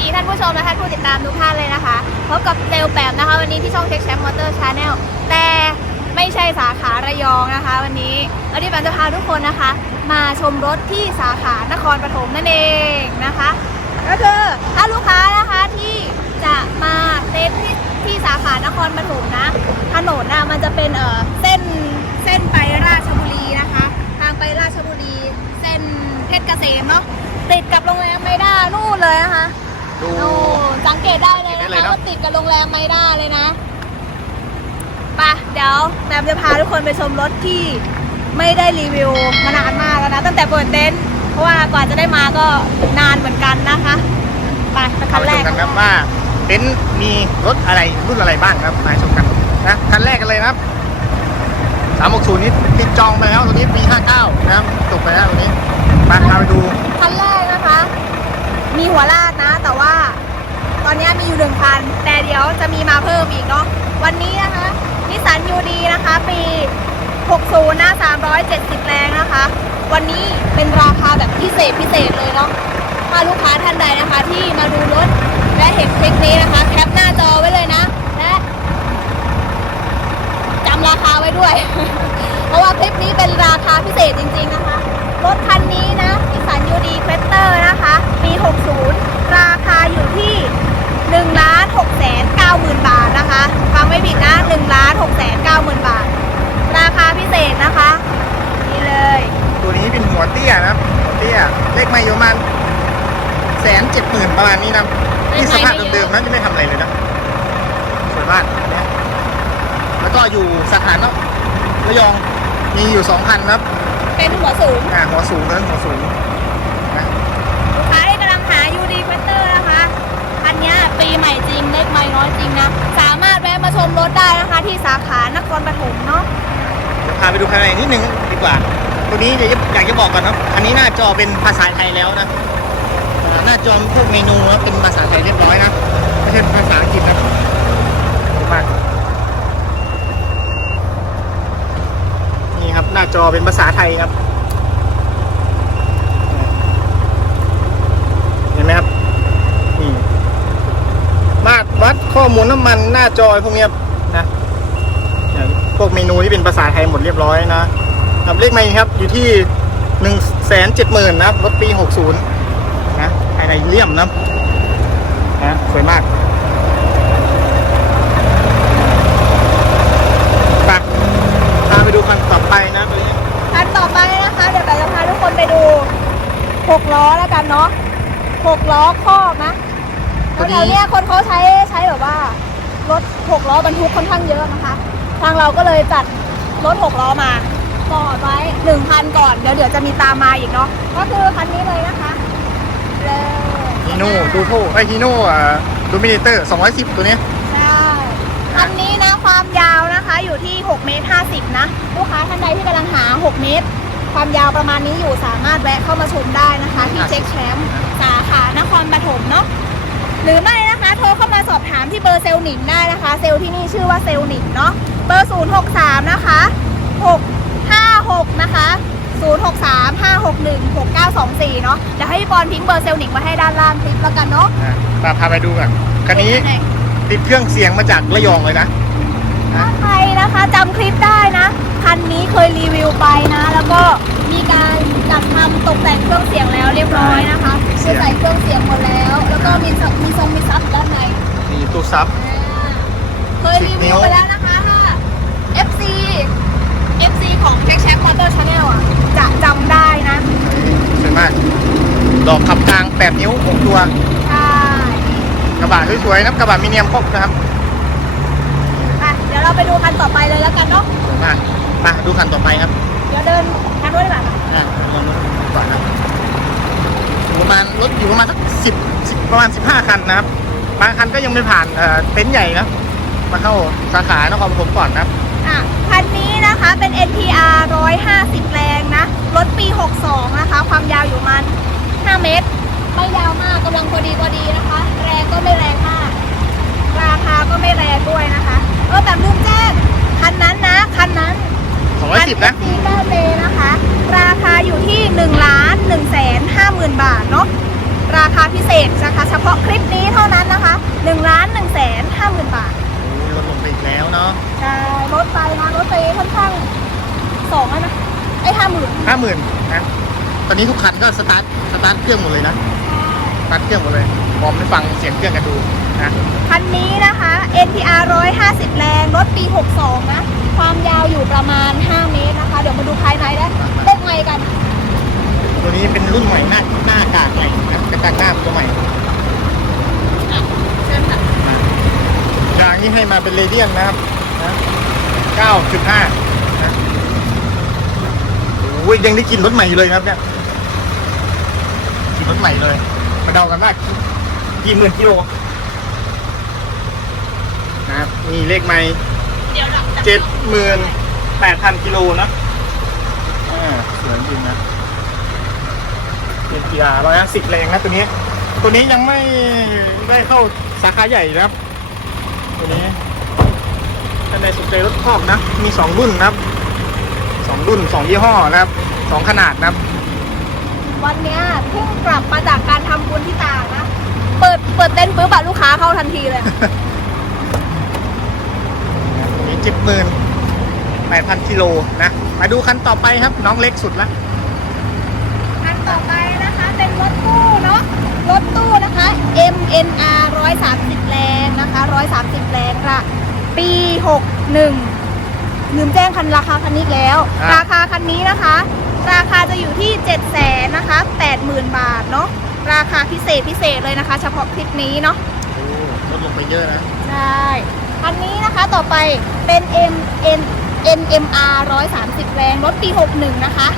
ดีท่านผู้ชมและท่านผู้ติดตามทุกท่านเลยนะคะพบกับเซลแปมนะคะ วันนี้ที่ช่องเช็คแชมป์มอเตอร์ชาแนลแต่ไม่ใช่สาขาระยองนะคะ วันนี้วันนี้แปมจะพาทุกคนนะคะ มาชมรถที่สาขานครปฐมนั่นเองนะคะ ก็คือถ้าลูกค้านะคะที่จะมาเต็นท์ที่ที่สาขานครปฐมนะถนนน่ะมันจะเป็นเอ่อเส้นเส้นไปราชบุรีนะคะ ทางไปราชบุรี เส้นเพชรเกษมเนาะติดกับโรงแรมไมด้านู่นเลยนะคะ ดูโอ้สังเกตได้เลยสังเกตได้นะเลยคะเนอะ ว่าติดกับโรงแรมไมด้าเลยนะไปะเดี๋ยวแบมจะพาทุกคนไปชมรถที่ไม่ได้รีวิวมานานมากแล้วนะ ตั้งแต่เปิดเต็นท์เพราะว่ากว่าจะได้มาก็นานเหมือนกันนะคะไปไปคัเข้านไปแรชกมกันครับว่าเต็นท์มีรถอะไรรุ่นอะไรบ้างครับมาชมกันนะคันแรกกันเลยนะครับ360นี้ติดจองไปแล้วตัวนี้ปี59นะครับจบไปแล้วตัวนี้มาพาไปดู คันแรกนะคะ มีหัวลาดนะ แต่ว่าตอนนี้มีอยู่หนึ่งคัน แต่เดี๋ยวจะมีมาเพิ่มอีกเนาะวันนี้นะคะนิสสันยูดีนะคะ ปี 60นะ370 แรงนะคะ วันนี้เป็นราคาแบบพิเศษพิเศษเลยเนาะถ้าลูกค้าท่านใดนะคะ ที่มาดูรถและเห็นคลิปนี้นะคะ แคปหน้าจอไว้เลยนะ และจำราคาไว้ด้วย เพราะว่าคลิปนี้เป็นราคาพิเศษจริง ๆ นะคะ รถคันนี้นะนิสสันยูดีเ r สเตอร์นะคะปี60 ราคาอยู่ที่1ล้าน6แสน9หมื่นบาทนะคะฟังไม่ผิดนะ1ล้าน6แสน9หมื่นบาท ราคาพิเศษนะคะ นี่เลย ตัวนี้เป็นหัวเตี้ยนะครับหัวเตี้ยเลขไม่อยู่ประมาณแสนเจ็ดหมื่นประมาณนี้นะนี่สภาพเดิมๆนะยังไม่ทำอะไรเลยนะสวยมากนะแล้วก็อยู่สาขาเนาะระยองมีอยู่สองคันนะครับ เป็นหัวสูงอ่าหัวสูงนั้นหัวสูงนะลูกค้าที่กำลังหา UD q u e s t e r นะคะคันนี้ปีใหม่จริงเลขไม่น้อยจริงนะ สามารถแวะมาชมรถได้นะคะ ที่สาขานครปฐมเนาะเดี๋ยวพาไปดูภายในนิดนึงดีกว่า ตัวนี้เดี๋ยวอยากจะบอกก่อนนะครับอันนี้หน้าจอเป็นภาษาไทยแล้วนะอ่าหน้าจอพวกเมนูนะเป็นภาษาไทยเรียบร้อยนะไม่ใช่ภาษาอังกฤษนะดีมากนี่ครับ หน้าจอเป็นภาษาไทยครับ เห็นไหมครับนี่มาตรวัดข้อมูลน้ำมันหน้าจอพวกเนี้ยนะพวกเมนูที่เป็นภาษาไทยหมดเรียบร้อยนะครับเลขไม่ครับอยู่ที่หนึ่งแสนเจ็ดหมื่นนะครับรถปีหกศูนย์นะภายในเลี่ยมนะนะสวยมาก ล้อแล้วกันเนาะหกล้อครอบนะแถวเนี้ยคนเขาใช้ใช้แบบว่ารถหกล้อบรรทุกค่อนข้างเยอะนะคะ ทางเราก็เลยจัดรถหกล้อมาจอดไว้หนึ่งพันก่อนเดี๋ยวเดี๋ยวจะมีตามมาอีกเนาะก็คือคันนี้เลยนะคะฮีโน่ดูโพไอฮีโน่อะดูมิเนเตอร์สองร้อยสิบตัวนี้ใช่คันนี้นะความยาวนะคะอยู่ที่6เมตร50นะลูกค้าท่านใดที่กำลังหา 6 เมตร ความยาวประมาณนี้อยู่สามารถแวะเข้ามาชมได้นะคะ ที่เช็คแชมป์สาขานครปฐมเนาะหรือไม่นะคะโทรเข้ามาสอบถามที่เบอร์เซลล์หนิงได้นะคะ เซลล์ที่นี่ชื่อว่าเซลล์หนิงเนาะเบอร์ 063 นะคะ 656 นะคะ 063 561 6924 เนาะเดี๋ยวให้พี่บอลทิ้งเบอร์เซลล์หนิงไว้ให้ด้านล่างคลิปแล้วกันเนาะอะพาพาไปดูกันคันนี้ติดเครื่องเสียงมาจากระยองเลยนะ ถ้าใคร นะคะจำคลิปได้นะ คันนี้เคยรีวิวไปนะ แล้วก็มีการจัดทำตกแต่งเครื่องเสียงแล้วเรียบร้อยนะคะเสีคืยองใส่เครื่องเสียงหมดแล้ว แล้วก็มีซับมีทรงมีซับด้านในนี่ตู้ซับเคยรีวิวไปแล้วนะคะถ้า FC FC ของ Check Check Motor Channel อะจะจำได้นะสวยมากดอกขับกลาง 8 นิ้ว 6 ตัว ใช่ กระบะสวยๆนะกระบะมีเนียมครบนะครับอะ เดี๋ยวเราไปดูคันต่อไปเลยแล้วกันเนาะสวยมากมาดูคันต่อไปครับ เดี๋ยวเดินคันรถดีกว่าค่ะอะลองรถก่อนนะอยู่ประมาณรถอยู่ประมาณสักสิบสิบประมาณ15คันนะครับ บางคันก็ยังไม่ผ่านเอ่อเต็นท์ใหญ่นะมาเข้าสาขานครปฐมก่อนนะครับ อะคันนี้นะคะเป็น NPR 150 แรงนะ รถปี 62 นะคะ ความยาวอยู่ประมัน 5 เมตร ไม่ยาวมากกำลังพอดีพอดีนะคะ แรงก็ไม่แรงมาก ราคาก็ไม่แรงด้วยนะคะ เออแบบลืมแจ้ง คันนั้นนะ คันนั้น 210นะคั9 j นะคะ ราคาอยู่ที่1ล้าน1แสน5หมื่นบาทเนาะราคาพิเศษนะคะเฉพาะคลิปนี้เท่านั้นนะคะ1ล้าน1แสนห้าหมื่นบาทโอ้ลดลงไปอีกแล้วเนาะใช่รถไปนะรถไปค่อนข้างสองแล้วนะไอ้ห้าหมื่นห้าหมื่นนะตอนนี้ทุกคันก็สตาร์ทสตาร์ทเครื่องหมดเลยนะสตาร์ทเครื่องหมดเลยพร้อมไปฟังเสียงเครื่องกันดูนะคันนี้นะคะ NPR 150 แรงรถปี 62 นะ ความยาวอยู่ประมาณ5เมตรนะคะเดี๋ยวมาดูภายในได้เลขไมค์กัน ตัวนี้เป็นรุ่นใหม่หน้าหน้ากากใหม่นะกระจังหน้าตัวใหม่เชิญค่ะยางนี่ให้มาเป็นเรเดียนนะครับนะ9.5นะโอ้ยยังได้กลินรถใหม่อยู่เลยนะครับเนี่ยกลินรถใหม่เลยมาเดากันว่ากี่หมื่นกิโลนะครับมีเลขไมล์เดี๋ยวเราจะ เจ็ดหมื่นแปดพันกิโลนะอ่าส วยจริงนะเอ็นพีอาร์ร้อยห้าสิบแรงนะตัวนี้ ตัวนี้ยังไม่ได้เข้าสาขาใหญ่นะครับ ตัวนี้ท่านใดสนใจรถคอกนะ มีสองรุ่นนะครับสองรุ่นสองยี่ห้อนะครับสองขนาดนะครับ วันเนี้ยเพิ่งกลับมาจากการทำบุญที่ต่างนะ เปิดเปิดเต้นปุ๊บอะลูกค้าเข้าทันทีเลยอะตัวนี้เจ็ดหมื่น แปดพันกิโลนะมาดูคันต่อไปครับน้องเล็กสุดละคันต่อไปนะคะเป็นรถตู้เนาะรถตู้นะคะ MNR 130 แรงนะคะ 130 แรงค่ะ ปี 61ลืมแจ้งคันราคาคันนี้อีกแล้วอะราคาคันนี้นะคะ ราคาจะอยู่ที่ 7 0 0 0 0นะคะ80,000 บาทเนาะราคาพิเศษพิเศษเลยนะคะ เฉพาะคลิปนี้เนาะโอ้ลดลงไปเยอะนะ ใช่ คันนี้นะคะต่อไปเป็น M N NMR 130 แรงรถปี 61 นะคะ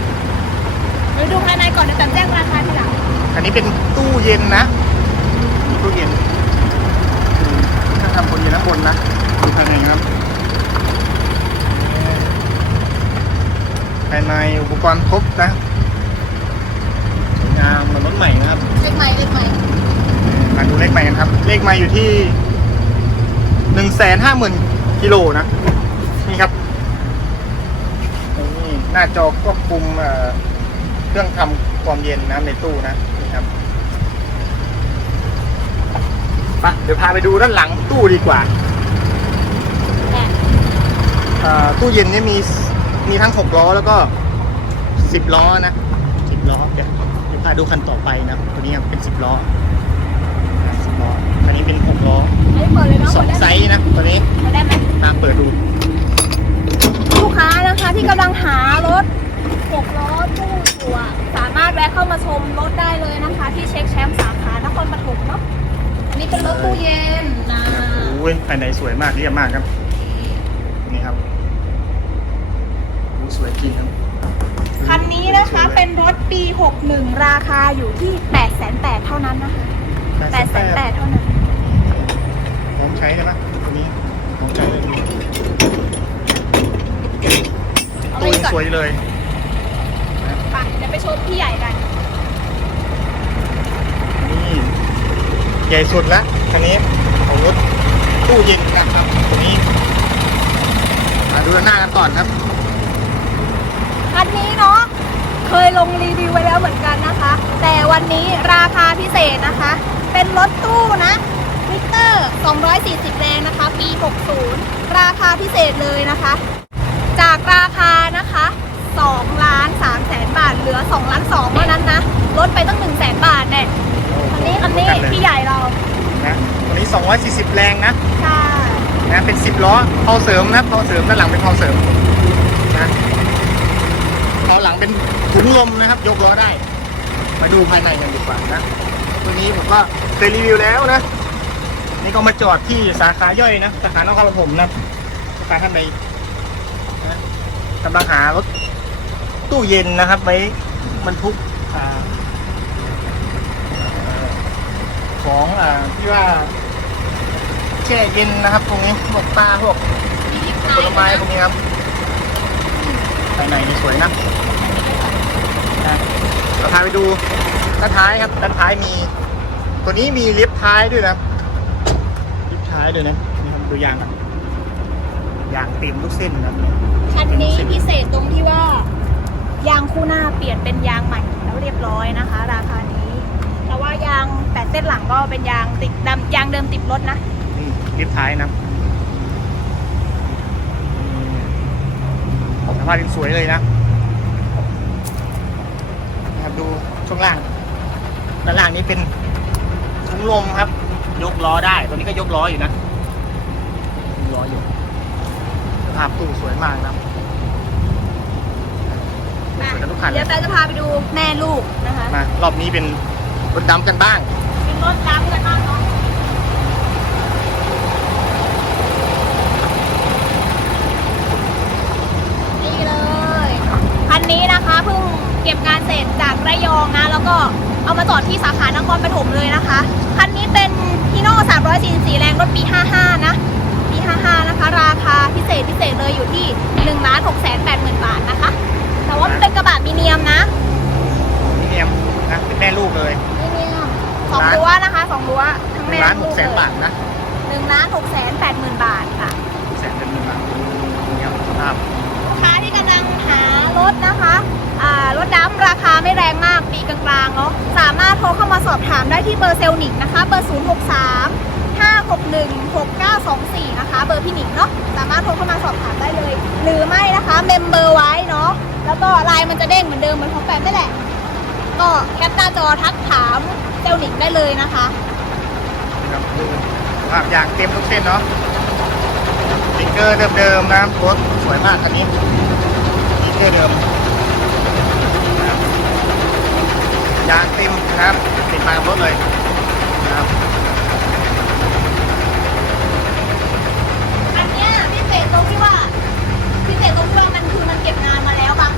เดี๋ยวดูภายในก่อนเดี๋ยวแต้มแจ้งราคาทีหลังอันนี้เป็นตู้เย็นนะ ตู้เย็นอืมถ้าทำบนเย็นน้ำบนนะดูภายในครับภายในอุปกรณ์ครบนะสวยงามเหมือนรถใหม่นะครับ เลขใหม่เลขใหม่มาดูเลขใหม่กันครับ เลขใหม่อยู่ที่หนึ่งแสนห้าหมื่นกิโลนะ นี่ครับ นี่หน้าจอควบคุมเอ่อเครื่องทำความเย็นนะในตู้นะนี่ครับไปเดี๋ยวพาไปดูด้านหลังตู้ดีกว่าแหม่เอ่อตู้เย็นนี่มีมีทั้งหกล้อแล้วก็สิบล้อนะสิบล้อเดี๋ยวเดี๋ยวพาดูคันต่อไปนะตัวนี้เป็นสิบล้อสิบล้ออันนี้เป็นหกล้ออันนี้เปิดเลยเนาะสองเปิดไซได้ไหมส์นะตัวนี้เปิดได้ไหมตามเปิดดูลูกค้านะคะ ที่กำลังหารถหกล้อตู้อยู่อะสามารถแวะเข้ามาชมรถได้เลยนะคะ ที่เช็คแชมป์สาขานครปฐมเนาะอันนี้เป็นรถตู้เย็นนะโอ้ยภายในสวยมากเรียบมากครับ นี่ครับโอ้สวยจริงครับคันนี้นะคะสวยลยเป็นรถปี 61 ราคาอยู่ที่ 8 8 0 0 0เท่านั้นนะคะ8 8 0 0 0เท่านั้นพร้อมใช้เลยนะตัวนี้พร้อมใช้เลย เอาไป ตัว ก่อน สวยเลยไปเดี๋ยวไปชมพี่ใหญ่กัน นี่ใหญ่สุดละคันนี้ของรถตู้เย็นนะครับตัวนี้มาดูด้านหน้ากันก่อนครับ คันนี้เนาะเคยลงรีวิวไว้แล้วเหมือนกันนะคะ แต่วันนี้ราคาพิเศษนะคะ เป็นรถตู้นะวิกเตอร์ 240 แรงนะคะ ปี 60 ราคาพิเศษเลยนะคะ จากราคานะคะ 2ล้าน3แสนบาทเหลือ2ล้าน2เท่านั้นนะลดไปตั้ง1แสนบาทเนี่ยคันนี้คันนี้กันเลยพี่ใหญ่เรานะตัวนี้ 240 แรงนะใช่นะเป็น 10 ล้อเผาเสริมนะเผาเสริมด้านหลังเป็นเผาเสริมนะเผาหลังเป็นถุงลมนะครับ ยกล้อได้ มาดูภายในกันดีกว่านะตัวนี้ผมก็เคยรีวิวแล้วนะ นี่ก็มาจอดที่สาขาย่อยนะสาขานครปฐมนะสาขาท่านใดนะกำลังหารถ ตู้เย็นนะครับไว้บรรทุกอ่าของอ่าที่ว่าแช่เย็นนะครับตรงนี้พวกปลาพวกผลไม้พวกนี้ครับภายในนี่สวยนะนะเราพาไปดูด้านท้ายครับด้านท้ายมี ตัวนี้มีลิฟต์ท้ายด้วยนะลิฟต์ท้ายด้วยนะนี่ครับดูยางอะยางเต็มทุกเส้นนะครับเนี่ยคันนี้พิเศษตรงที่ว่า ยางคู่หน้าเปลี่ยนเป็นยางใหม่แล้วเรียบร้อยนะคะ ราคานี้ แต่ว่ายางแปดเส้นหลังก็เป็นยางติดดำยางเดิมติดรถนะนี่ลิฟต์ท้ายนะสภาพยังสวยเลยนะนะครับดูช่วงล่างด้านล่างนี้เป็นถุงลมครับ ยกล้อได้ตัวนี้ก็ยกล้ออยู่นะยกล้ออยู่สภาพตู้สวยมากนะ สวยกันทุกคันเลเดี๋ยยวแฟนจะพาไปดูแม่ลูกนะคะมารอบนี้เป็นรถดำกันบ้าง เป็นรถดำกันบ้างเนาะนี่เลยคันนี้นะคะเพิ่งเก็บงานเสร็จจากระยองนะแล้วก็เอามาจอดที่สาขานครปฐมเลยนะคะคันนี้เป็นฮีโน่344 แรงรถปี 55 นะปี 55 นะคะ ราคาพิเศษพิเศษเลยอยู่ที่1ล้าน6 8 0 0 0 0 บาทนะคะ แต่ว่ามันเป็นกระบะมีเนียมนะมิเนียมนะเป็นแม่ลูกเลยมีเนียมสองรั้วนะคะสองรั้วทั้งหนึ่แม่งล้านหลูกกแสนเลยบาทนะหนึ่งล้านหกแสนแปดหมื่นบาทค่ะแสนเป็นหมื่นบาทนี่ครับสภาพลูกค้าที่กำลังหารถนะคะอ่ารถดำราคาไม่แรงมากปีกลางๆเนาะสามารถโทรเข้ามาสอบถามได้ที่เบอร์เซลนิกนะคะ เบอร์ 0 6 3 5 6 1 6 9 2 4 นะคะ เบอร์พี่หนิงเนาะสามารถโทรเข้ามาสอบถามได้เลย หรือไม่นะคะ เมมเบอร์ไว้เนาะ แล้วก็ไลน์มันจะเด้งเหมือนเดิมเหมือนของแฟนนี่แหละ ก็แคปหน้าจอทักถามเซลนิกได้เลยนะคะนะครับดูสภาพยางเต็มทุกเส้นเนาะสติ๊กเกอร์เดิมๆนะรถสวยมากคันนี้สติ๊กเกอร์เดิมนะครับยางเต็มนะครับติดมากับรถเลยนะครับอันเนี้ยพิเศษตรงที่ว่าพิเศษตรงที่ว่ามันคือมันเก็บงานมาแล้วบางส่วนมัน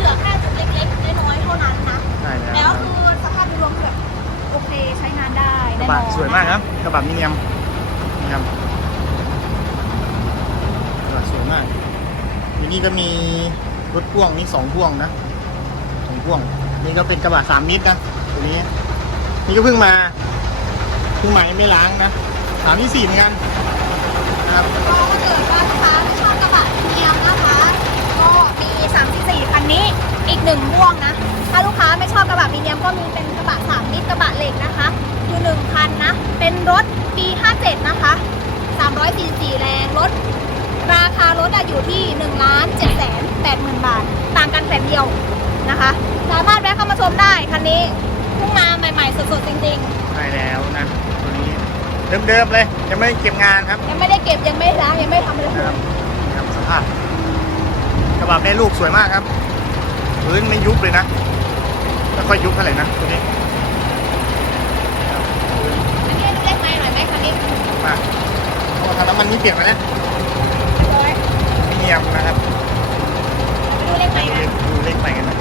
เหลือแค่จุดเล็กๆน้อยๆเท่านั้นนะใช่แล้แล้ววคือสภาพโดยรวมคือแบบโอเคใช้งานได้กแน่ระนบะอนสวยมากครับกระบะมิเนียมนี่ครับกระบะสวยมากทีนี้ก็มีรถพ่วงนี่สองพ่วงนะสองพ่วง นี่ก็เป็นกระบะสามมิตรนะตัวนี้ นี่ก็เพิ่งมาเพิ่งมายังไม่ล้างนะสามที่สี่เหมือนกันนะครับ ก็ถ้าเกิดว่า 34คันนี้อีกหนึ่งม่วงนะ ถ้าลูกค้าไม่ชอบกระบะมีเดียมก็มีเป็นกระบะ3ลิตรกระบะเหล็กนะคะอยู่1คันนะ เป็นรถปี57นะคะ344แรงรถ ราคารถอยู่ที่1ล้าน7 8 0 0 0 บาท ต่างกันแสนเดียวนะคะ สามารถแวะเข้ามาชมได้คันนี้เพิ่งมาใหม่ๆสดๆจริงๆใช่แล้วนะตัวนี้เดิมๆเลยยังไม่เก็บงานครับยังไม่ได้เก็บยังไม่ล้างยังไม่ทำเลยครับสภาพ กระบะแม่ลูกสวยมากครับ พื้นไม่ยุบเลยนะไม่ค่อยยุบเท่าไหร่นะตัวนี้ครับพื้นอันนี้ดูเลขไม้หน่อยไหมคันนี้มากเพราะว่าทางน้ำมันนี้เปลี่ยนมาแล้วร้อยมิเนียมนะครับดูเลขไม้ดูนะเลขดูเลขไปกันนะ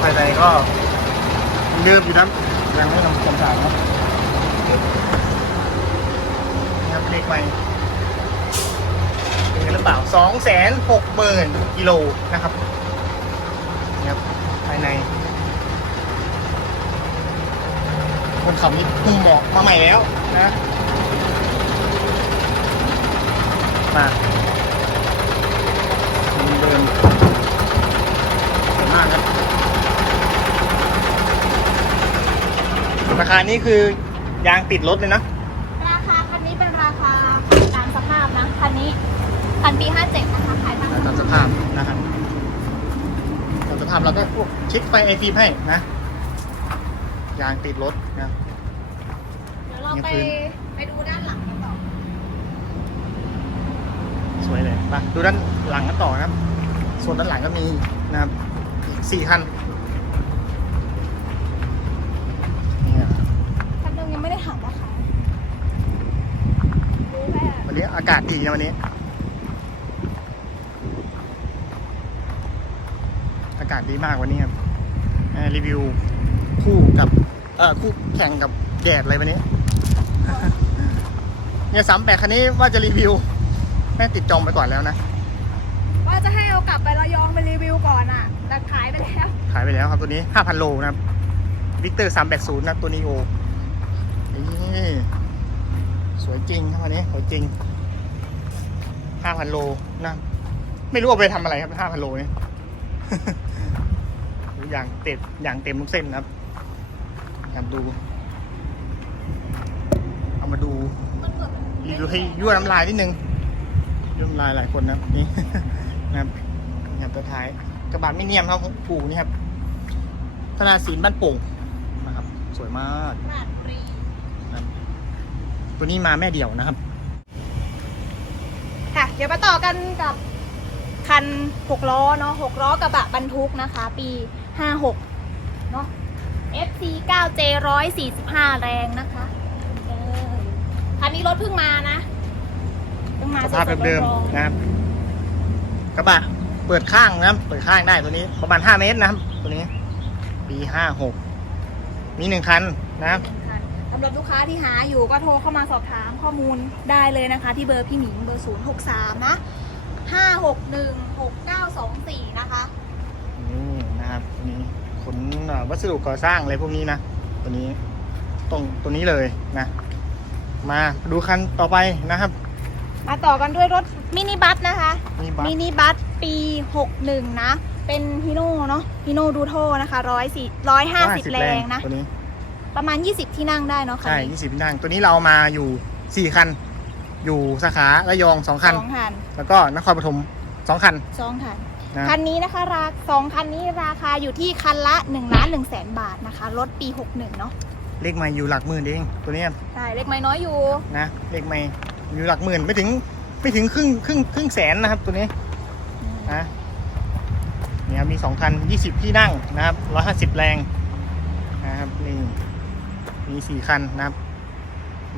ภายในก็เดิมอยู่นะยังไม่ทำความสะอาดเนาะ นี่ครับเลขใหม่เป็นไงหรือเปล่าสองแสนหกหมื่นกิโลนะครับนี่ครับภายใน คนขับนี่คุมหมอกมาใหม่แล้วนะมาเดินสวยมากครับราคานี้คือ ยางติดรถเลยนะ ราคาคันนี้เป็นราคาตามสภาพนะคันนี้คันปี57นะคะขายทางตามสภาพนะครับตามสภาพเราก็พวกเช็คไฟไอฟิล์มให้นะยางติดรถนะเดี๋ยวเราไปนี่คือไปดูด้านหลังกันต่อสวยเลยไปดูด้านหลังกันต่อนะครับ ส่วนด้านหลังก็มีนะครับอีกสี่คันเนี่ย คันหนึงยังไม่ได้ถามราคาดูแค่ วันนี้ อากาศดีนะวันนี้ อากาศดีมากวันนี้ครับเอ่อรีวิวคู่กับเอ่อคู่แข่งกับแดดอะไรวันนี้ เนี่ยสามแปดคันนี้ว่าจะรีวิว แม่ติดจองไปก่อนแล้วนะ ว่าจะให้เอากลับไประยองไปรีวิวก่อนอะ แต่ขายไปแล้ว ขายไปแล้วครับตัวนี้5,000โลนะครับวิกเตอร์380นะครับตัวนี้โอนี่สวยจริงครับอันนี้สวยจริง 5,000โลนะไไม่รู้เอาไปทำอะไรครับห้าพันโลเนี่ยอย่างเต็มอย่างเต็มทุกเส้นนะครับครับดู เอามาดูรีวิวให้ยั่วน้ำลายนิดนึงยั่วน้ำลายหลายคนนะครับนี่นะครับนี่ครับตัวท้ายกระบะมิเนียมครับผูนี่ครับธนาศีลบ้านโป่งนะครับ สวยมากมาดปรีนะครับตัวนี้มาแม่เดี่ยวนะครับค่ะ เดี๋ยวมาต่อกันกับคันหกล้อเนาะหกล้อกระบะบรรทุกนะคะ ปีห้าหกเนาะ FC 9J 145 แรงนะคะเออคันนี้รถเพิ่งมานะเพิ่งมาสภาพดๆเดิมร้อนๆนะครับกระบะเปิดข้างนะครับเปิดข้างได้ตัวนี้ประมาณ 5 เมตรนะครับ ตัวนี้ ปี 56 มีหนึ่งคันนะครับๆค่ะสำหรับลูกค้าที่หาอยู่ก็โทรเข้ามาสอบถามข้อมูลได้เลยนะคะ ที่เบอร์พี่หมิงเบอร์ 063 นะ 5616924 นะคะ นี่นะครับตัวนี้ขนเอ่อวัสดุก่อสร้างอะไรพวกนี้นะ ตัวนี้ตรงตัวนี้เลยนะ มาดูคันต่อไปนะครับ มาต่อกันด้วยรถมินิบัสนะคะนี่บัสมินิบัสปี 61 นะ เป็นฮิโน่เนาะฮิโน่ดูโทนะคะร้อยสี่ร้อยห้าสิบแรงนะตัวนี้ ประมาณ 20 ที่นั่งได้เนาะคันใช่นี้20ที่นั่งตัวนี้เราเอามาอยู่ 4 คัน อยู่สาขาระยอง 2 คัน สองคันแล้วก็นครปฐม 2 คันสองคัน นะคันนี้นะคะราสองคันนี้ราคาอยู่ที่คันละ1ล้าน1แสนบาทนะคะรถปี 61 เนาะเลขไม่อยู่หลักหมื่นเองตัวนี้ใช่เล็กไม่น้อยอยู่ นะเลขไม่อยู่หลักหมื่นไม่ถึงไม่ถึงครึ่งครึ่งครึ่งแสนนะครับตัวนี้ นะเนี่ยมี2คัน20 ที่นั่งนะครับ150 แรงนะครับนี่ มี4คันนะครับ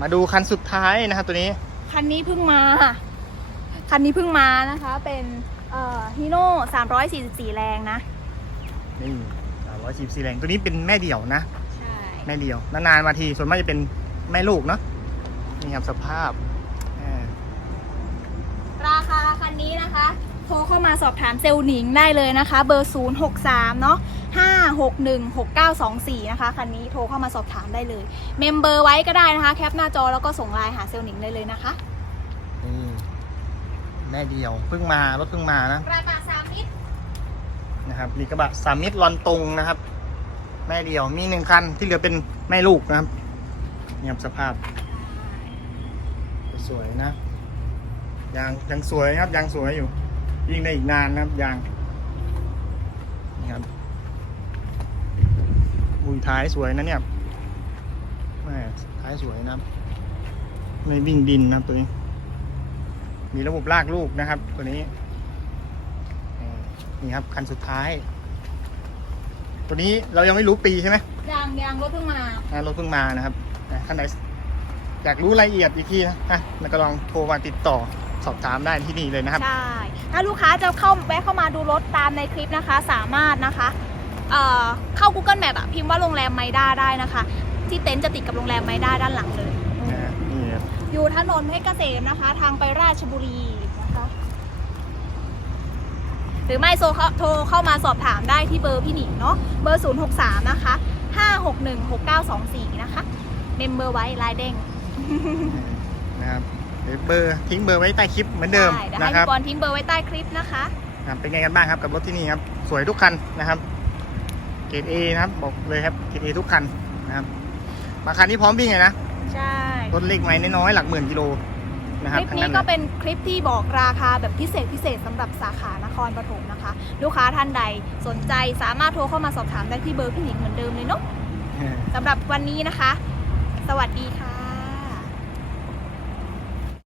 มาดูคันสุดท้ายนะครับตัวนี้ คันนี้เพิ่งมา คันนี้เพิ่งมานะคะ เป็นเอ่อฮิโน่344แรงนะ นี่344แรง ตัวนี้เป็นแม่เดี่ยวนะ ใช่ แม่เดียว นานๆมาที ส่วนมากจะเป็นแม่ลูกเนาะ นี่ครับสภาพอ่าราคาคันนี้นะคะ โทรเข้ามาสอบถามเซลล์หนิงได้เลยนะคะ เบอร์ 063 เนาะ 5616924 นะคะ คันนี้โทรเข้ามาสอบถามได้เลย เมมเบอร์ไว้ก็ได้นะคะ แคปหน้าจอแล้วก็ส่งไลน์หาเซลล์หนิงได้เลยนะคะนี่แม่เดียวเพิ่งมารถเพิ่งมานะกระบะสามลิตรนะครับมีกระบะสามมิตรลอนตรงนะครับ แม่เดียวมีหนึ่งคันที่เหลือเป็นแม่ลูกนะครับนี่ครับสภาพ สวยนะยางยังสวยนะครับยางสวยอยู่ ยิ่งได้อีกนานนะครับยางนี่ครับ อุ้ยท้ายสวยนะเนี่ยแม่ท้ายสวยนะครับไม่วิ่งดินนะครับตัวนี้ มีระบบลากลูกนะครับ ตัวนี้เอ่อนี่ครับคันสุดท้าย ตัวนี้เรายังไม่รู้ปีใช่ไหมยางยางรถเพิ่งมาอ่ารถเพิ่งมานะครับนะท่านใดอยากรู้รายละเอียดอีกทีนะอะแล้วก็ลองโทรมาติดต่อสอบถามได้ที่นี่เลยนะครับ ใช่ ถ้าลูกค้าจะเข้าแวะเข้ามาดูรถตามในคลิปนะคะ สามารถนะคะ เอ่อเข้า Google Map อะพิมพ์ว่าโรงแรมไมด้าได้นะคะ ที่เต็นท์จะติดกับโรงแรมไมด้าด้านหลังเลย นะนี่ครับอยู่ถนนเพชรเกษมนะคะ ทางไปราชบุรีนะคะหรือไม่โซเข้าโทรเข้ามาสอบถามได้ที่เบอร์พี่หนิงเนาะเบอร์ 063 นะคะ 5616924 นะคะ เมมเบอร์ไว้ลายเด้งนะครับเดี๋ยวเบอร์ทิ้งเบอร์ไว้ใต้คลิปเหมือนเดิมใช่เดี๋ยวนะให้ครับพี่บอลทิ้งเบอร์ไว้ใต้คลิปนะคะ อะเป็นไงกันบ้างครับกับรถที่นี่ครับสวยทุกคันนะครับ เกรด A นะครับบอกเลยครับเกรด A ทุกคันนะครับมาคันนี้พร้อมวิ่งเลยนะใช่รถเล็กไม้น้อยๆหลักหมื่นกิโลนะคครับลิปทั้งนี้นั้นก็เลย เป็นคลิปที่บอกราคาแบบพิเศษพิเศษสำหรับสาขานครปฐมนะคะ ลูกค้าท่านใดสนใจสามารถโทรเข้ามาสอบถามได้ที่เบอร์พี่หนิงเหมือนเดิมเลยเนาะเออสำหรับวันนี้นะคะ สวัสดีค่ะ